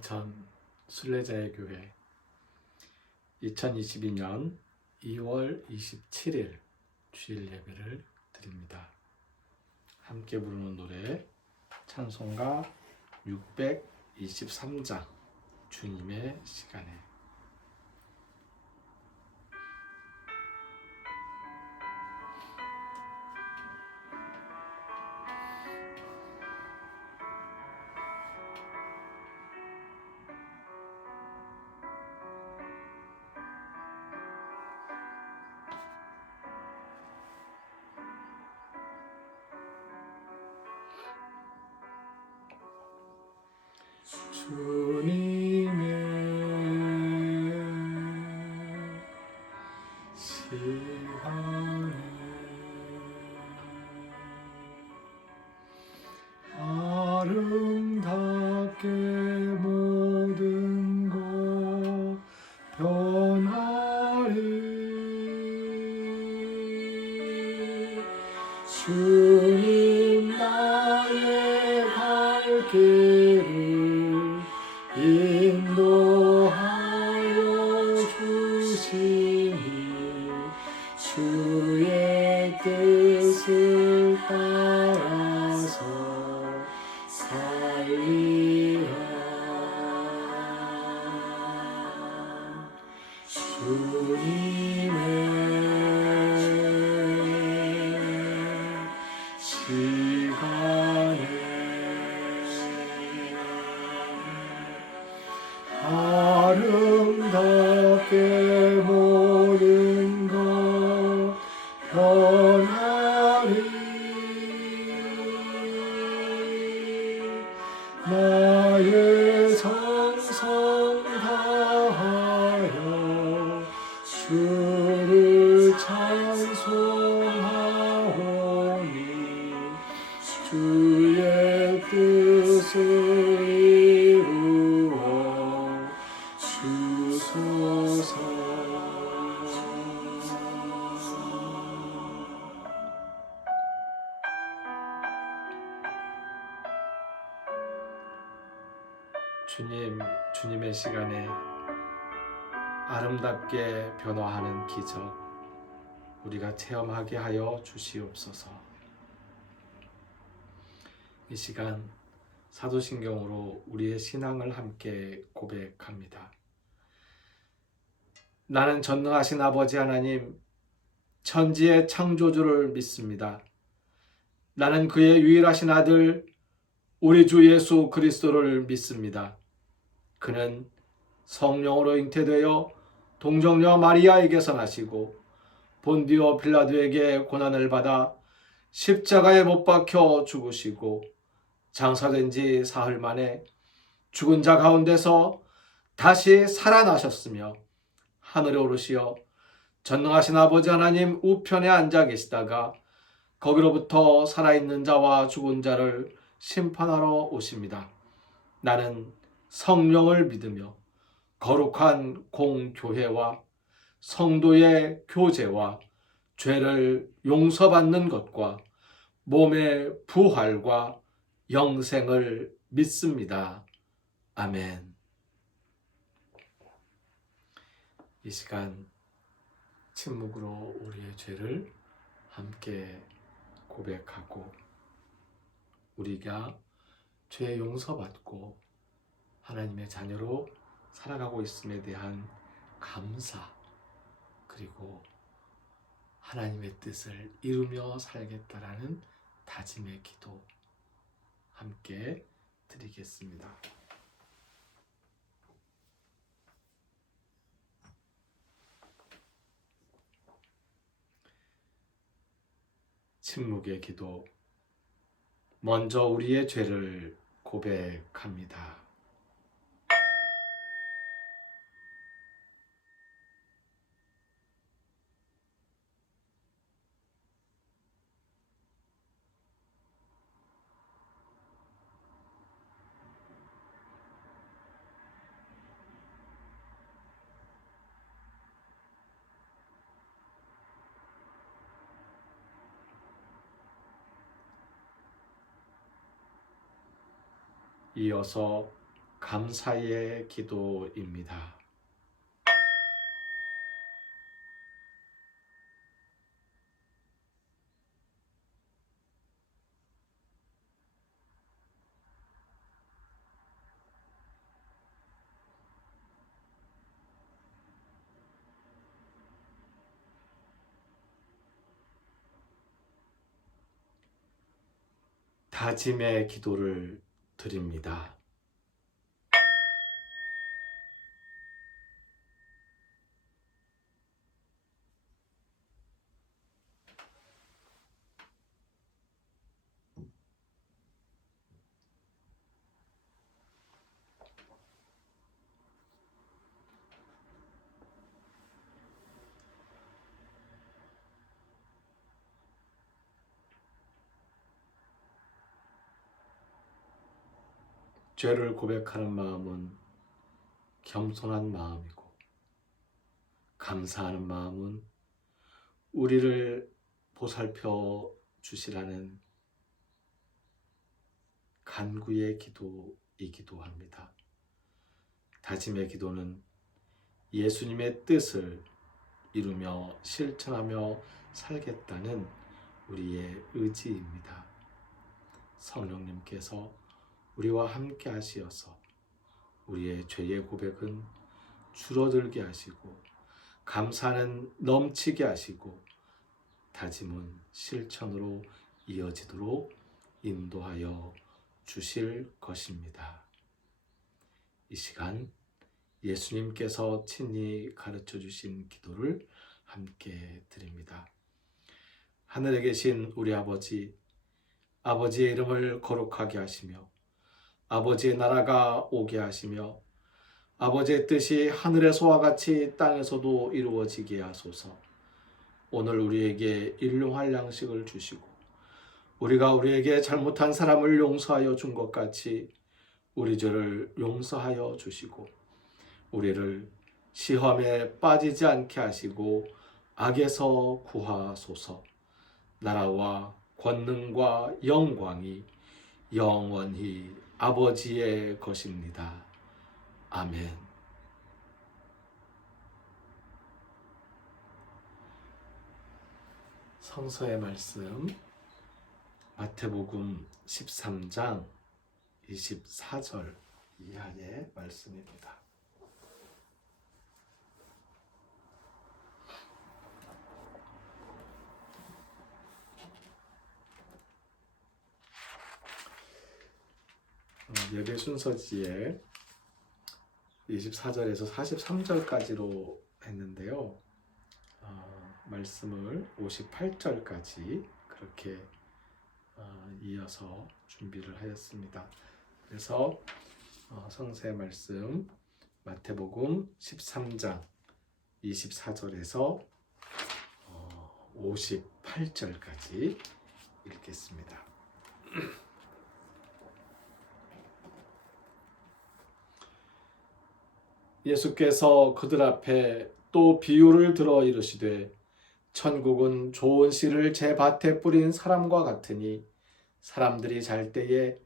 전 순례자의 교회 2022년 2월 27일 주일 예배를 드립니다. 함께 부르는 노래 찬송가 623장 주님의 시간에. 주님의 시간에 아름답게 모든 것 변하리. 주님 나의 갈 길을 인도하여 주시니 주의 뜻을 따라서 살리라. 주님의 시간에 아름답게 모든 것 변하리. 나의 정성 다하여 주를 찬송하오니 주의 뜻을 이루어 주소서. 주님의 시간에 아름답게 변화하는 기적 우리가 체험하게 하여 주시옵소서. 이 시간 사도신경으로 우리의 신앙을 함께 고백합니다. 나는 전능하신 아버지 하나님, 천지의 창조주를 믿습니다. 나는 그의 유일하신 아들 우리 주 예수 그리스도를 믿습니다. 그는 성령으로 잉태되어 동정녀 마리아에게서 나시고 본디오 빌라도에게 고난을 받아 십자가에 못 박혀 죽으시고 장사된 지 사흘 만에 죽은 자 가운데서 다시 살아나셨으며 하늘에 오르시어 전능하신 아버지 하나님 우편에 앉아 계시다가 거기로부터 살아있는 자와 죽은 자를 심판하러 오십니다. 나는 성령을 믿으며 거룩한 공교회와 성도의 교제와 죄를 용서받는 것과 몸의 부활과 영생을 믿습니다. 아멘. 이 시간 침묵으로 우리의 죄를 함께 고백하고 우리가 죄 용서받고 하나님의 자녀로 살아가고 있음에 대한 감사, 그리고 하나님의 뜻을 이루며 살겠다라는 다짐의 기도 함께 드리겠습니다. 침묵의 기도. 먼저 우리의 죄를 고백합니다. 이어서 감사의 기도입니다. 다짐의 기도를 드립니다. 죄를 고백하는 마음은 겸손한 마음이고, 감사하는 마음은 우리를 보살펴 주시라는 간구의 기도이기도 합니다. 다짐의 기도는 예수님의 뜻을 이루며 실천하며 살겠다는 우리의 의지입니다. 성령님께서 우리와 함께 하시어서 우리의 죄의 고백은 줄어들게 하시고, 감사는 넘치게 하시고, 다짐은 실천으로 이어지도록 인도하여 주실 것입니다. 이 시간 예수님께서 친히 가르쳐 주신 기도를 함께 드립니다. 하늘에 계신 우리 아버지, 아버지의 이름을 거룩하게 하시며 아버지의 나라가 오게 하시며 아버지의 뜻이 하늘에서와 같이 땅에서도 이루어지게 하소서. 오늘 우리에게 일용할 양식을 주시고 우리가 우리에게 잘못한 사람을 용서하여 준 것 같이 우리 죄를 용서하여 주시고 우리를 시험에 빠지지 않게 하시고 악에서 구하소서. 나라와 권능과 영광이 영원히 아버지의 것입니다. 아멘. 성서의 말씀 마태복음 13장 24절 이하의 말씀입니다. 예배 순서지에 24절에서 43절까지로 했는데요. 말씀을 58절까지 그렇게 이어서 준비를 하였습니다. 그래서 성서의 말씀 마태복음 13장 24절에서 58절까지 읽겠습니다. 예수께서 그들 앞에 또 비유를 들어 이르시되 천국은 좋은 씨를 제 밭에 뿌린 사람과 같으니 사람들이 잘 때에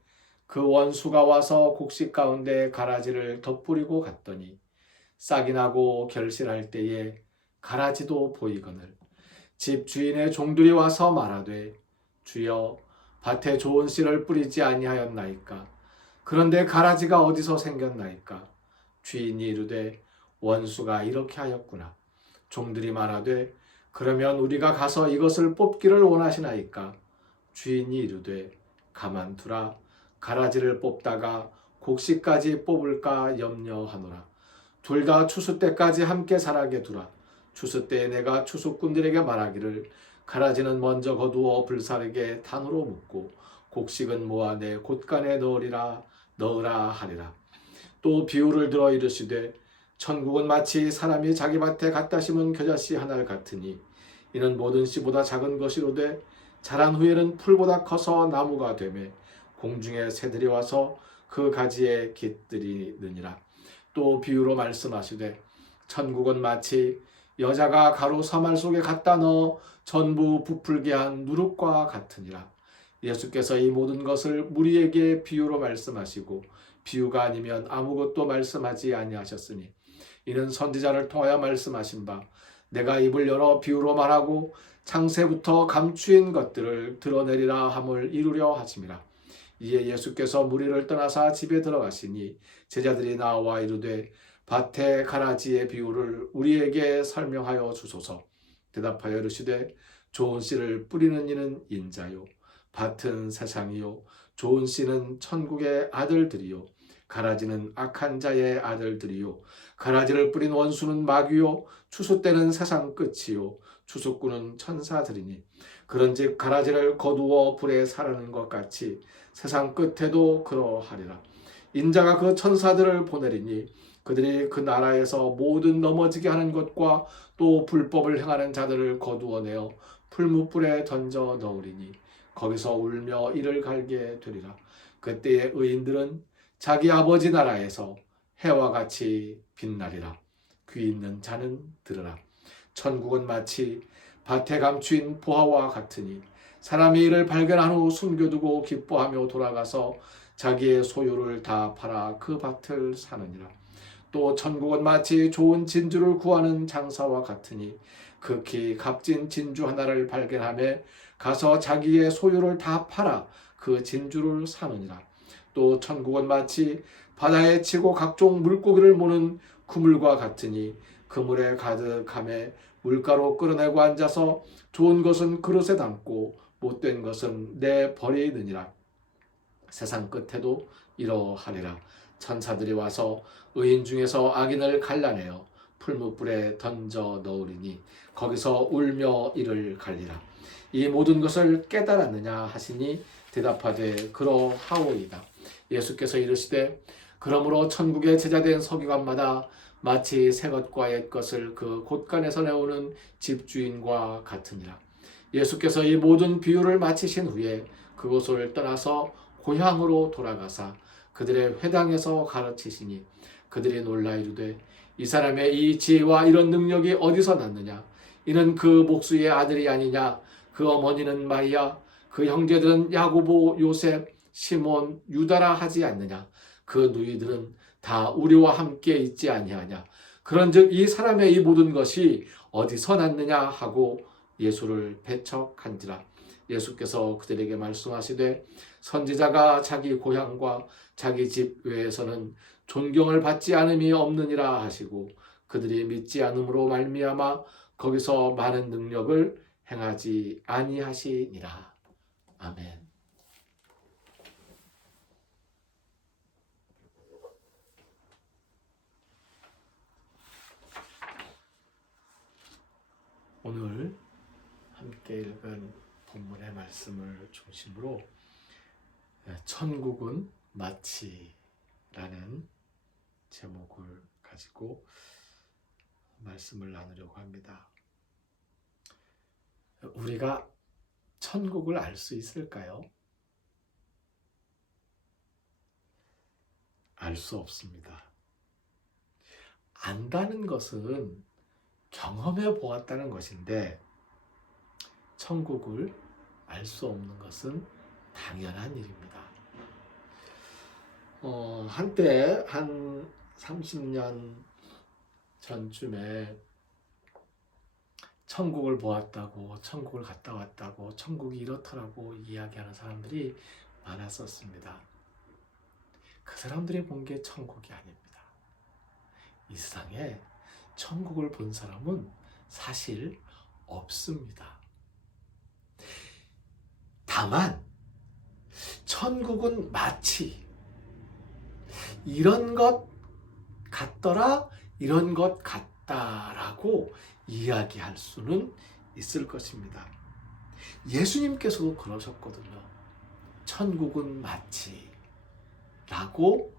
그 원수가 와서 곡식 가운데 가라지를 덧뿌리고 갔더니 싹이 나고 결실할 때에 가라지도 보이거늘 집 주인의 종들이 와서 말하되 주여 밭에 좋은 씨를 뿌리지 아니하였나이까? 그런데 가라지가 어디서 생겼나이까? 주인이 이르되 원수가 이렇게 하였구나. 종들이 말하되 그러면 우리가 가서 이것을 뽑기를 원하시나이까? 주인이 이르되 가만두라. 가라지를 뽑다가 곡식까지 뽑을까 염려하노라. 둘 다 추수 때까지 함께 자라게 두라. 추수 때에 내가 추수꾼들에게 말하기를 가라지는 먼저 거두어 불사르게 단으로 묶고 곡식은 모아 내 곳간에 넣으라 하리라. 또 비유를 들어 이르시되 천국은 마치 사람이 자기 밭에 갖다 심은 겨자씨 하나를 같으니 이는 모든 씨보다 작은 것이로되 자란 후에는 풀보다 커서 나무가 되매 공중의 새들이 와서 그 가지에 깃들이느니라. 또 비유로 말씀하시되 천국은 마치 여자가 가루 사말 속에 갖다 넣어 전부 부풀게 한 누룩과 같으니라. 예수께서 이 모든 것을 우리에게 비유로 말씀하시고 비유가 아니면 아무것도 말씀하지 아니하셨으니 이는 선지자를 통하여 말씀하신 바 내가 입을 열어 비유로 말하고 창세부터 감추인 것들을 드러내리라 함을 이루려 하심이라. 이에 예수께서 무리를 떠나사 집에 들어가시니 제자들이 나와 이르되 밭의 가라지의 비유를 우리에게 설명하여 주소서. 대답하여 이르시되 좋은 씨를 뿌리는 이는 인자요 밭은 세상이요 좋은 씨는 천국의 아들들이요 가라지는 악한 자의 아들들이요 가라지를 뿌린 원수는 마귀요 추수 때는 세상 끝이요 추수꾼은 천사들이니 그런즉 가라지를 거두어 불에 사르는 것 같이 세상 끝에도 그러하리라. 인자가 그 천사들을 보내리니 그들이 그 나라에서 모든 넘어지게 하는 것과 또 불법을 행하는 자들을 거두어내어 풀무불에 던져 넣으리니 거기서 울며 이를 갈게 되리라. 그때의 의인들은 자기 아버지 나라에서 해와 같이 빛나리라. 귀 있는 자는 들으라. 천국은 마치 밭에 감추인 보화와 같으니 사람이 이를 발견한 후 숨겨두고 기뻐하며 돌아가서 자기의 소유를 다 팔아 그 밭을 사느니라. 또 천국은 마치 좋은 진주를 구하는 장사와 같으니 극히 값진 진주 하나를 발견하며 가서 자기의 소유를 다 팔아 그 진주를 사느니라. 또 천국은 마치 바다에 치고 각종 물고기를 모는 그물과 같으니 그물에 가득함에 물가로 끌어내고 앉아서 좋은 것은 그릇에 담고 못된 것은 내버리느니라. 세상 끝에도 이러하리라. 천사들이 와서 의인 중에서 악인을 갈라내어 풀무불에 던져 넣으리니 거기서 울며 이를 갈리라. 이 모든 것을 깨달았느냐 하시니 대답하되 그러하오이다. 예수께서 이르시되 그러므로 천국의 제자된 서기관마다 마치 새 것과 옛 것을 그 곳간에서 내오는 집주인과 같으니라. 예수께서 이 모든 비유를 마치신 후에 그곳을 떠나서 고향으로 돌아가사 그들의 회당에서 가르치시니 그들이 놀라 이르되 이 사람의 이 지혜와 이런 능력이 어디서 났느냐? 이는 그 목수의 아들이 아니냐? 그 어머니는 마리아, 그 형제들은 야고보, 요셉, 시몬, 유다라 하지 않느냐? 그 누이들은 다 우리와 함께 있지 아니하냐? 그런즉 이 사람의 이 모든 것이 어디서 났느냐 하고 예수를 배척한지라. 예수께서 그들에게 말씀하시되 선지자가 자기 고향과 자기 집 외에서는 존경을 받지 않음이 없느니라 하시고 그들이 믿지 않음으로 말미암아 거기서 많은 능력을 행하지 아니하시니라. 아멘. 오늘 함께 읽은 본문의 말씀을 중심으로 천국은 마치라는 제목을 가지고 말씀을 나누려고 합니다. 우리가 천국을 알 수 있을까요? 알 수 없습니다. 안다는 것은 경험해 보았다는 것인데 천국을 알 수 없는 것은 당연한 일입니다. 한때 한 30년 전쯤에 천국을 보았다고, 천국을 갔다 왔다고, 천국이 이렇더라고 이야기하는 사람들이 많았었습니다. 그 사람들이 본 게 천국이 아닙니다. 이 세상에 천국을 본 사람은 사실 없습니다. 다만 천국은 마치 이런 것 같더라, 이런 것 같다라고 이야기할 수는 있을 것입니다. 예수님께서도 그러셨거든요. 천국은 마치 라고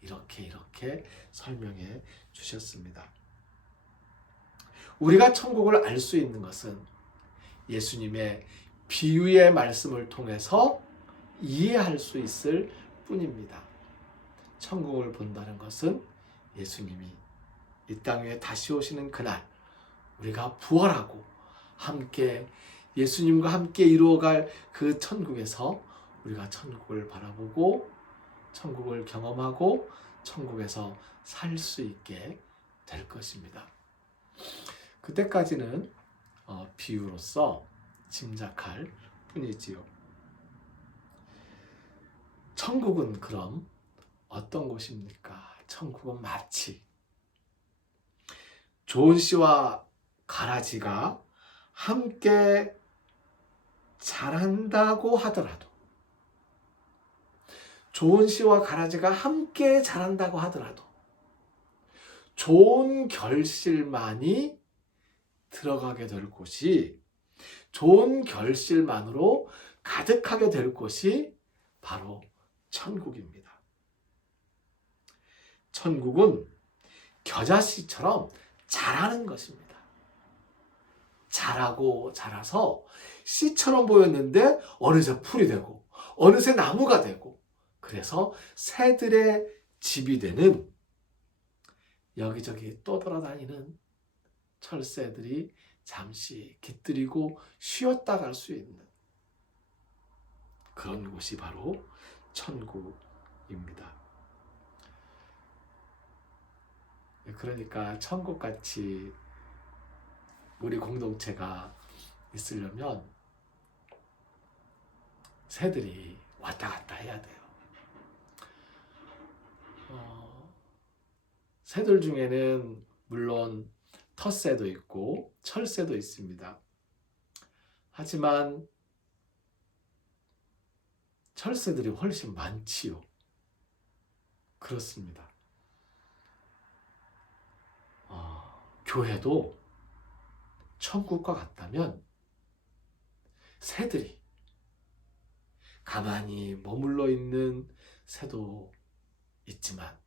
이렇게 설명해 주셨습니다. 우리가 천국을 알 수 있는 것은 예수님의 비유의 말씀을 통해서 이해할 수 있을 뿐입니다. 천국을 본다는 것은 예수님이 이 땅 위에 다시 오시는 그날 우리가 부활하고 함께 예수님과 함께 이루어갈 그 천국에서 우리가 천국을 바라보고 천국을 경험하고 천국에서 살 수 있게 될 것입니다. 그때까지는 비유로서 짐작할 뿐이지요. 천국은 그럼 어떤 곳입니까? 천국은 마치 좋은 씨와 가라지가 함께 자란다고 하더라도, 좋은 씨와 가라지가 함께 자란다고 하더라도 좋은 결실만이 들어가게 될 곳이, 좋은 결실만으로 가득하게 될 곳이 바로 천국입니다. 천국은 겨자씨처럼 자라는 것입니다. 자라고 자라서 씨처럼 보였는데 어느새 풀이 되고 어느새 나무가 되고, 그래서 새들의 집이 되는, 여기저기 떠돌아다니는 철새들이 잠시 깃들이고 쉬었다 갈 수 있는 그런 곳이 바로 천국입니다. 그러니까 천국같이 우리 공동체가 있으려면 새들이 왔다 갔다 해야 돼요. 새들 중에는 물론 텃새도 있고 철새도 있습니다. 하지만 철새들이 훨씬 많지요. 그렇습니다. 교회도 천국과 같다면 새들이, 가만히 머물러 있는 새도 있지만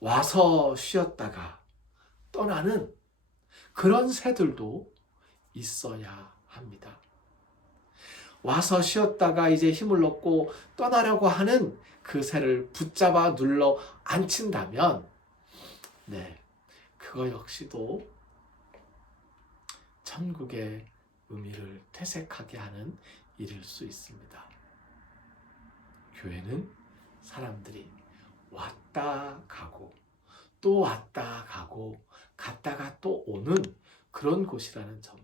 와서 쉬었다가 떠나는 그런 새들도 있어야 합니다. 와서 쉬었다가 이제 힘을 얻고 떠나려고 하는 그 새를 붙잡아 눌러 앉힌다면, 그거 역시도 천국의 의미를 퇴색하게 하는 일일 수 있습니다. 교회는 사람들이 왔다 가고 또 왔다 가고 갔다가 또 오는 그런 곳이라는 점을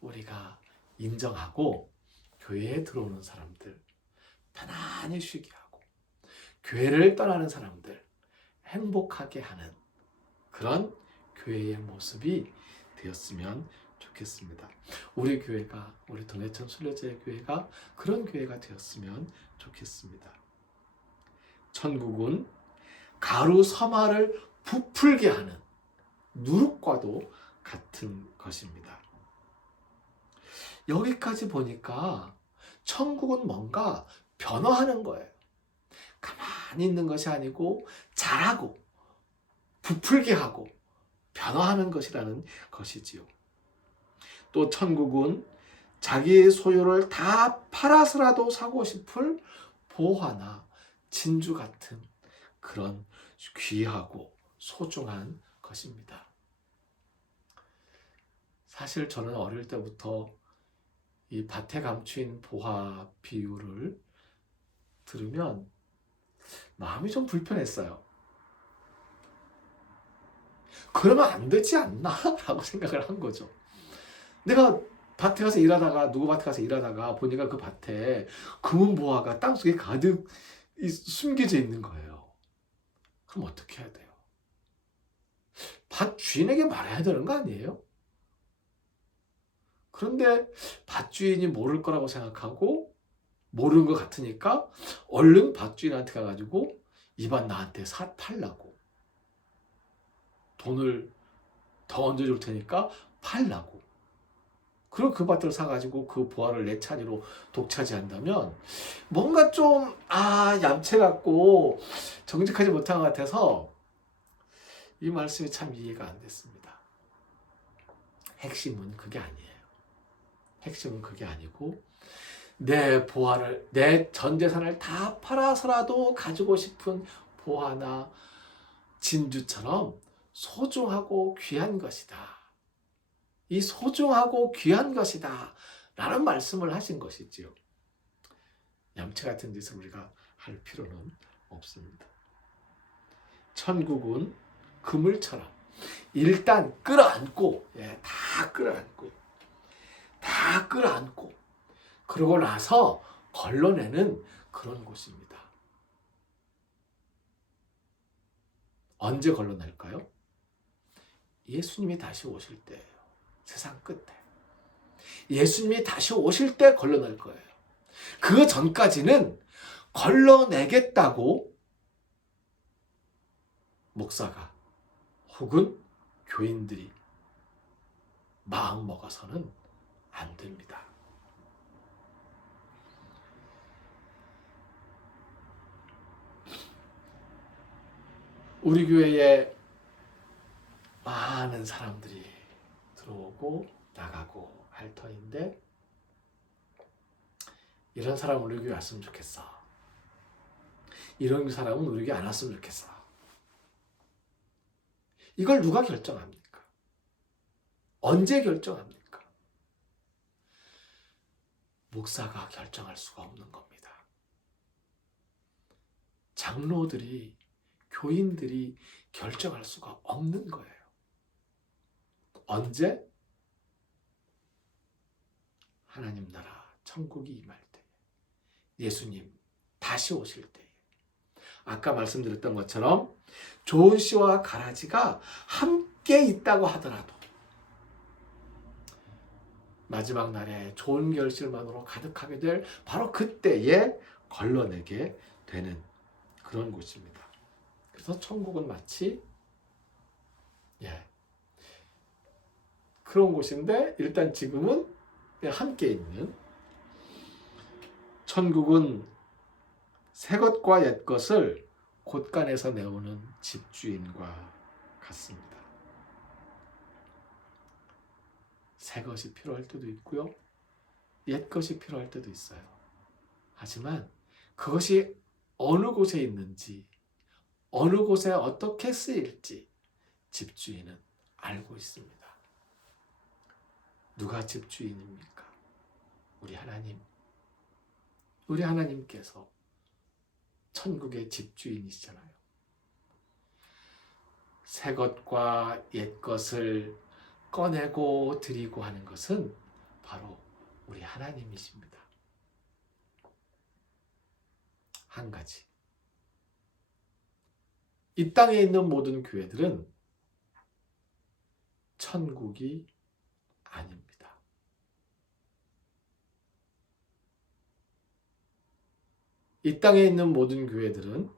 우리가 인정하고, 교회에 들어오는 사람들 편안히 쉬게 하고 교회를 떠나는 사람들 행복하게 하는 그런 교회의 모습이 되었으면 좋겠습니다. 우리 교회가, 우리 동해천 순례자의 교회가 그런 교회가 되었으면 좋겠습니다. 천국은 가루 서마를 부풀게 하는 누룩과도 같은 것입니다. 여기까지 보니까 천국은 뭔가 변화하는 거예요. 가만히 있는 것이 아니고 자라고 부풀게 하고 변화하는 것이라는 것이지요. 또 천국은 자기의 소유를 다 팔아서라도 사고 싶을 보화나 진주 같은 그런 귀하고 소중한 것입니다. 사실 저는 어릴 때부터 이 밭에 감추인 보화 비유를 들으면 마음이 좀 불편했어요. 그러면 안 되지 않나? 라고 생각을 한 거죠. 내가 밭에 가서 일하다가, 누구 밭에 가서 일하다가 보니까 그 밭에 금은 보화가 땅속에 가득 숨겨져 있는 거예요. 그럼 어떻게 해야 돼요? 밭 주인에게 말해야 되는 거 아니에요? 그런데 밭 주인이 모를 거라고 생각하고 모르는 것 같으니까 얼른 밭 주인한테 가가지고 이 밭 나한테 팔라고, 돈을 더 얹어줄 테니까 팔라고, 그리고 그 밭을 사가지고 그 보화를 내 차지로 독차지한다면 뭔가 좀 얌체 같고 정직하지 못한 것 같아서 이 말씀이 참 이해가 안 됐습니다. 핵심은 그게 아니에요. 핵심은 그게 아니고, 내 보화를, 내 전 재산을 다 팔아서라도 가지고 싶은 보화나 진주처럼 소중하고 귀한 것이다. 이 소중하고 귀한 것이다 라는 말씀을 하신 것이지요. 얌체 같은 짓을 우리가 할 필요는 없습니다. 천국은 그물처럼 일단 끌어안고, 다 끌어안고 그러고 나서 걸러내는 그런 곳입니다. 언제 걸러낼까요? 예수님이 다시 오실 때예요. 세상 끝에. 예수님이 다시 오실 때 걸러낼 거예요. 그 전까지는 걸러내겠다고 목사가 혹은 교인들이 마음 먹어서는 안 됩니다. 우리 교회에 많은 사람들이 들어오고 나가고 할 터인데, 이런 사람은 우리 교회 왔으면 좋겠어. 이런 사람은 우리 교회 안 왔으면 좋겠어. 이걸 누가 결정합니까? 언제 결정합니까? 목사가 결정할 수가 없는 겁니다. 장로들이, 교인들이 결정할 수가 없는 거예요. 언제? 하나님 나라 천국이 임할 때, 예수님 다시 오실 때, 아까 말씀드렸던 것처럼 좋은 씨와 가라지가 함께 있다고 하더라도 마지막 날에 좋은 결실만으로 가득하게 될 바로 그때에 걸러내게 되는 그런 곳입니다. 그래서 천국은 마치 그런 곳인데, 일단 지금은 함께 있는, 천국은 새 것과 옛 것을 곳간에서 내오는 집주인과 같습니다. 새 것이 필요할 때도 있고요, 옛 것이 필요할 때도 있어요. 하지만 그것이 어느 곳에 있는지, 어느 곳에 어떻게 쓰일지 집주인은 알고 있습니다. 누가 집주인입니까? 우리 하나님. 우리 하나님께서 천국의 집주인이시잖아요. 새 것과 옛 것을 꺼내고 드리고 하는 것은 바로 우리 하나님이십니다. 한 가지, 이 땅에 있는 모든 교회들은 천국이 아닙니다. 이 땅에 있는 모든 교회들은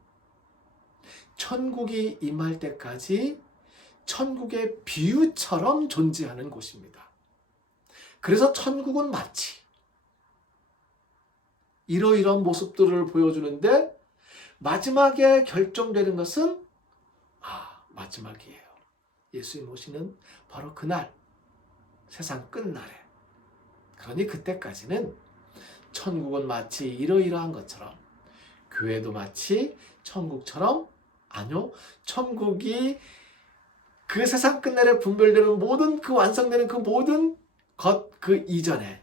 천국이 임할 때까지 천국의 비유처럼 존재하는 곳입니다. 그래서 천국은 마치 이러이러한 모습들을 보여주는데, 마지막에 결정되는 것은 마지막이에요. 예수님 오시는 바로 그날, 세상 끝날에. 그러니 그때까지는 천국은 마치 이러이러한 것처럼, 교회도 마치 천국처럼, 아니요, 천국이 그 세상 끝날에 분별되는 모든, 그 완성되는 그 모든 것 그 이전에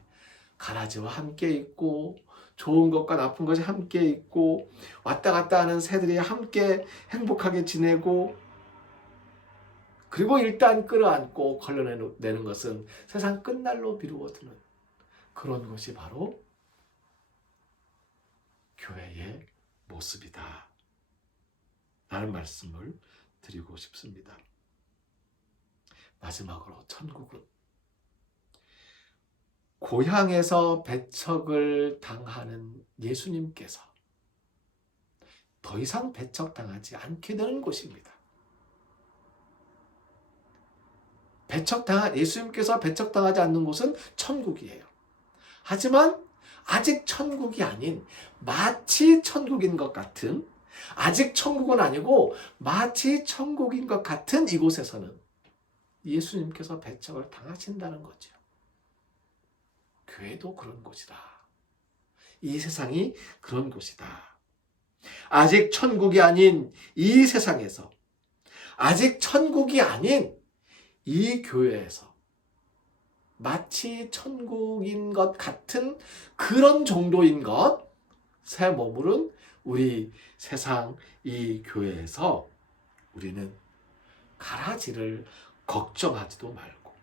가라지와 함께 있고, 좋은 것과 나쁜 것이 함께 있고, 왔다 갔다 하는 새들이 함께 행복하게 지내고, 그리고 일단 끌어안고 걸러내는 것은 세상 끝날로 미루어두는 그런 것이 바로 교회의 모습이다 라는 말씀을 드리고 싶습니다. 마지막으로 천국은 고향에서 배척을 당하는 예수님께서 더 이상 배척당하지 않게 되는 곳입니다. 예수님께서 배척당하지 않는 곳은 천국이에요. 하지만 아직 천국이 아닌, 마치 천국인 것 같은, 아직 천국은 아니고 마치 천국인 것 같은 이곳에서는 예수님께서 배척을 당하신다는 거죠. 교회도 그런 곳이다. 이 세상이 그런 곳이다. 아직 천국이 아닌 이 세상에서, 아직 천국이 아닌 이 교회에서 마치 천국인 것 같은 그런 정도인 것, 새 머무른 우리 세상 이 교회에서 우리는 가라지를 걱정하지도 말고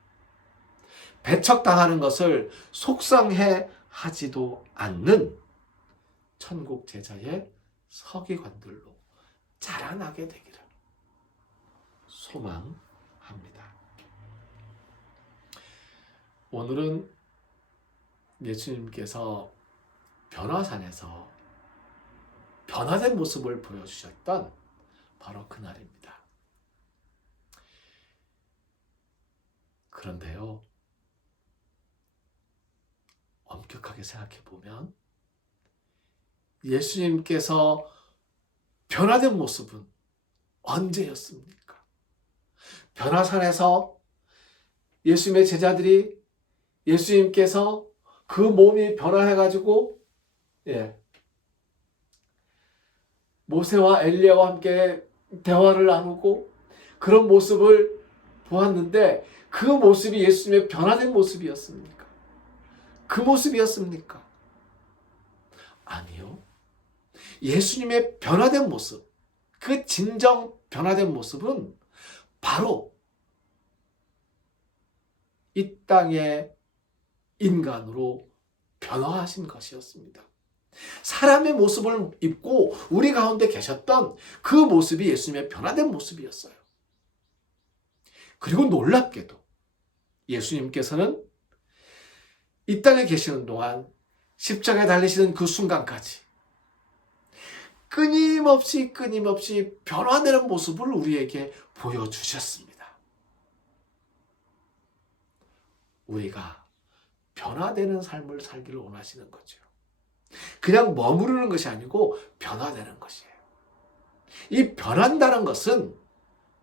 배척당하는 것을 속상해 하지도 않는 천국 제자의 서기관들로 자라나게 되기를 소망합니다. 오늘은 예수님께서 변화산에서 변화된 모습을 보여주셨던 바로 그날입니다. 그런데요, 엄격하게 생각해 보면 예수님께서 변화된 모습은 언제였습니까? 변화산에서 예수님의 제자들이 예수님께서 그 몸이 변화해가지고 모세와 엘리야와 함께 대화를 나누고 그런 모습을 보았는데 그 모습이 예수님의 변화된 모습이었습니까? 그 모습이었습니까? 아니요. 예수님의 변화된 모습, 그 진정 변화된 모습은 바로 이 땅의 인간으로 변화하신 것이었습니다. 사람의 모습을 입고 우리 가운데 계셨던 그 모습이 예수님의 변화된 모습이었어요. 그리고 놀랍게도 예수님께서는 이 땅에 계시는 동안 십자가에 달리시는 그 순간까지 끊임없이 변화되는 모습을 우리에게 보여주셨습니다. 우리가 변화되는 삶을 살기를 원하시는 거죠. 그냥 머무르는 것이 아니고 변화되는 것이에요. 이 변한다는 것은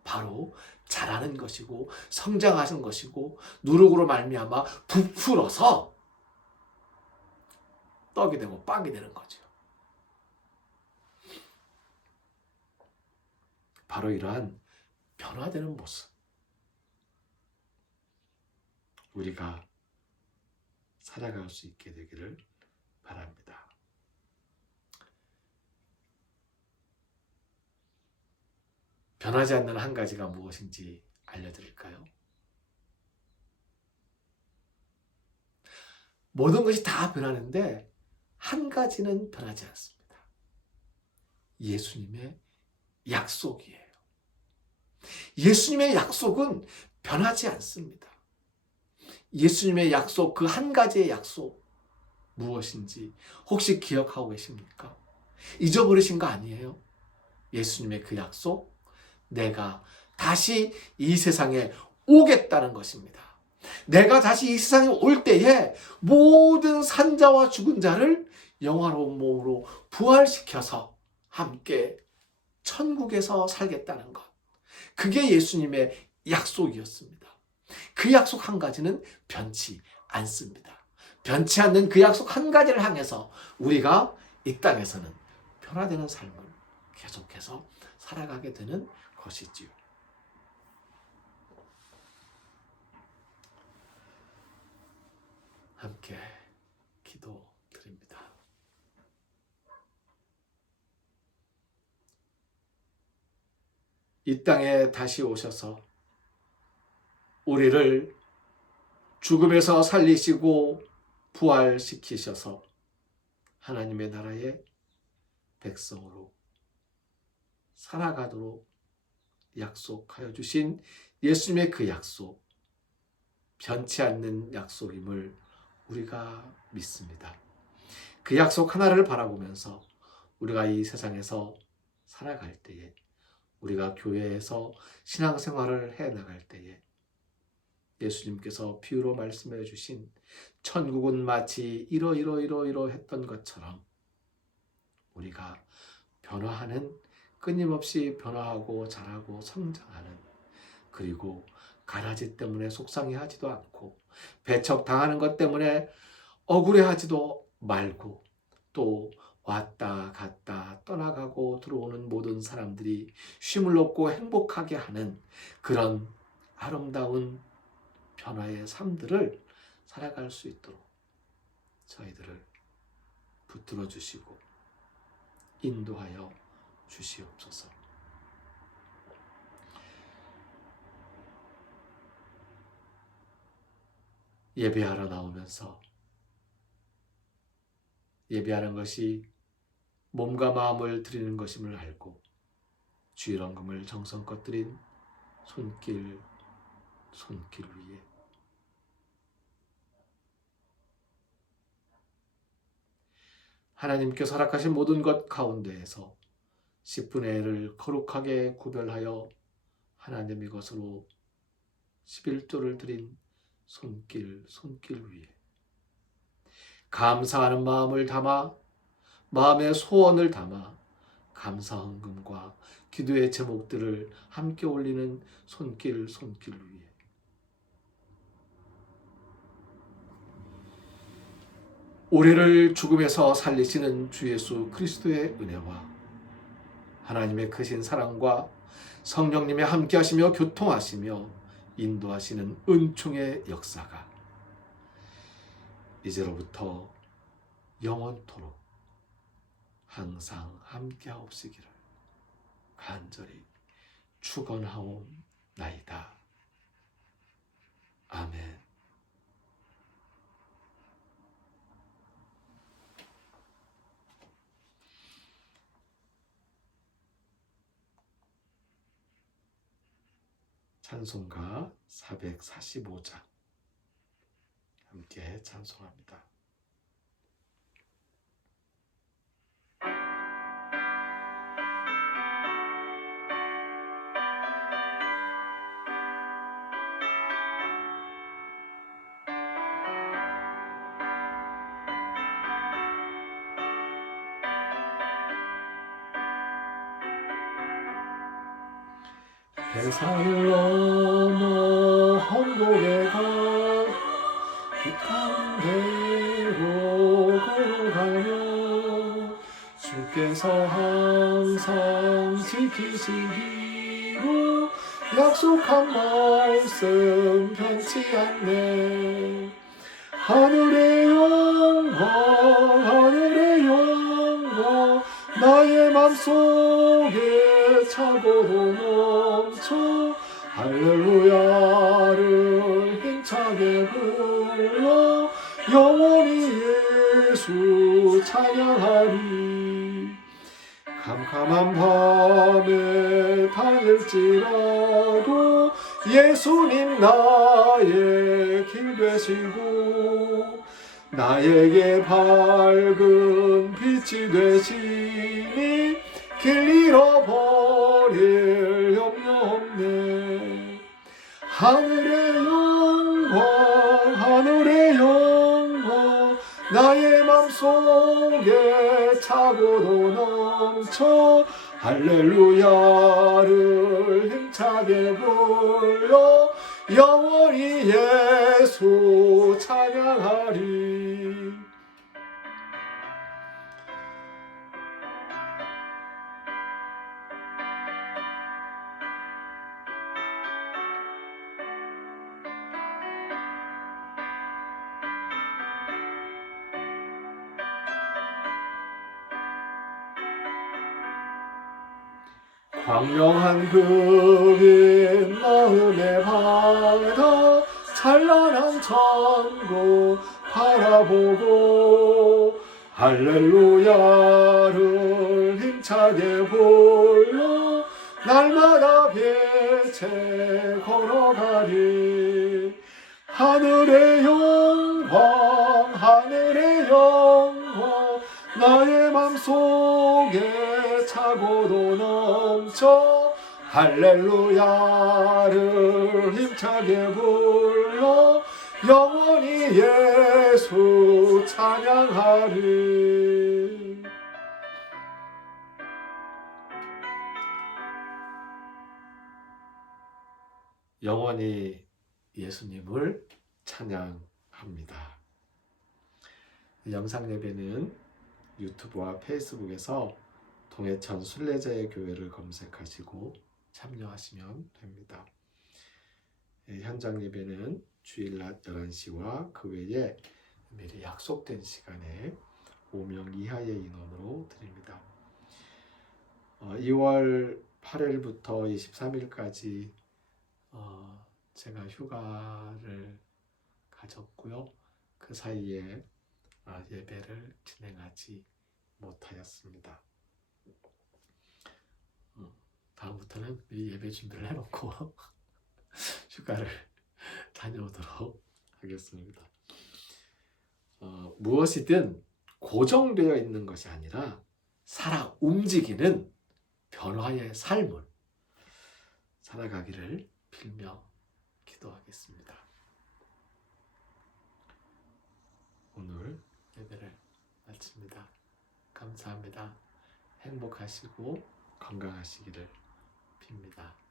바로 자라는 것이고 성장하는 것이고 누룩으로 말미암아 부풀어서 떡이 되고 빵이 되는 거죠. 바로 이러한 변화되는 모습, 우리가 살아갈 수 있게 되기를 바랍니다. 변하지 않는 한 가지가 무엇인지 알려드릴까요? 모든 것이 다 변하는데 한 가지는 변하지 않습니다. 예수님의 약속이에요. 예수님의 약속은 변하지 않습니다. 예수님의 약속, 그 한 가지의 약속 무엇인지 혹시 기억하고 계십니까? 잊어버리신 거 아니에요? 예수님의 그 약속, 내가 다시 이 세상에 오겠다는 것입니다. 내가 다시 이 세상에 올 때에 모든 산자와 죽은 자를 영화로운 몸으로 부활시켜서 함께 천국에서 살겠다는 것. 그게 예수님의 약속이었습니다. 그 약속 한 가지는 변치 않습니다. 변치 않는 그 약속 한 가지를 향해서 우리가 이 땅에서는 변화되는 삶을 계속해서 살아가게 되는 것이지요. 함께 기도드립니다. 이 땅에 다시 오셔서 우리를 죽음에서 살리시고 부활시키셔서 하나님의 나라의 백성으로 살아가도록 약속하여 주신 예수님의 그 약속, 변치 않는 약속임을 우리가 믿습니다. 그 약속 하나를 바라보면서 우리가 이 세상에서 살아갈 때에, 우리가 교회에서 신앙생활을 해나갈 때에 예수님께서 비유로 말씀해 주신 천국은 마치 이러 했던 것처럼 우리가 변화하는, 끊임없이 변화하고 자라고 성장하는, 그리고 가라지 때문에 속상해하지도 않고 배척당하는 것 때문에 억울해하지도 말고, 또 왔다 갔다 떠나가고 들어오는 모든 사람들이 쉼을 얻고 행복하게 하는 그런 아름다운 변화의 삶들을 살아갈 수 있도록 저희들을 붙들어 주시고 인도하여 주시옵소서. 예배하러 나오면서 예배하는 것이 몸과 마음을 드리는 것임을 알고 주일원금을 정성껏 드린 손길 위에 하나님께서 허락하신 모든 것 가운데에서 10분의 1을 거룩하게 구별하여 하나님의 것으로 11조를 드린 손길 위에 감사하는 마음을 담아 마음의 소원을 담아 감사 헌금과 기도의 제목들을 함께 올리는 손길 위에 우리를 죽음에서 살리시는 주 예수 그리스도의 은혜와 하나님의 크신 사랑과 성령님의 함께하시며 교통하시며 인도하시는 은총의 역사가 이제로부터 영원토록 항상 함께하옵시기를 간절히 축원하옵나이다. 아멘. 찬송가 445장 함께 찬송합니다. 배산을 넘어 한국에 가 빛한 대로 걸어가며 주께서 항상 지키시기로 약속한 말씀 변치 않네. 하늘의 영광 나의 맘속에 차고도 넘쳐 할렐루야를 힘차게 불러 영원히 예수 찬양하리. 캄캄한 밤에 다닐지라도 예수님 나의 길 되시고 나에게 밝은 빛이 되시니 길 잃어버릴 염려 없네. 하늘의 영광 나의 맘속에 차고도 넘쳐 할렐루야를 힘차게 불러 영원히 예수 찬양하리. 광명한 그빛 마음의 바다 찬란한 천국 바라보고 할렐루야를 힘차게 불러 날마다 빛에 걸어가리. 하늘의 영광 나의 맘속에 차고도 넘쳐 할렐루야를 힘차게 불러 영원히 예수 찬양하리. 영원히 예수님을 찬양합니다. 영상 예배는 유튜브와 페이스북에서 동해천 순례자의 교회를 검색하시고 참여하시면 됩니다. 현장 예배는 주일 낮 11시와 그 외에 미리 약속된 시간에 5명 이하의 인원으로 드립니다. 2월 8일부터 23일까지 제가 휴가를 가졌고요. 그 사이에 예배를 진행하지 못하였습니다. 다음부터는 미리 예배 준비를 해놓고 휴가를 다녀오도록 하겠습니다. 무엇이든 고정되어 있는 것이 아니라 살아 움직이는 변화의 삶을 살아가기를 빌며 기도하겠습니다. 오늘 예배를 마칩니다. 감사합니다. 행복하시고 건강하시기를 빕니다.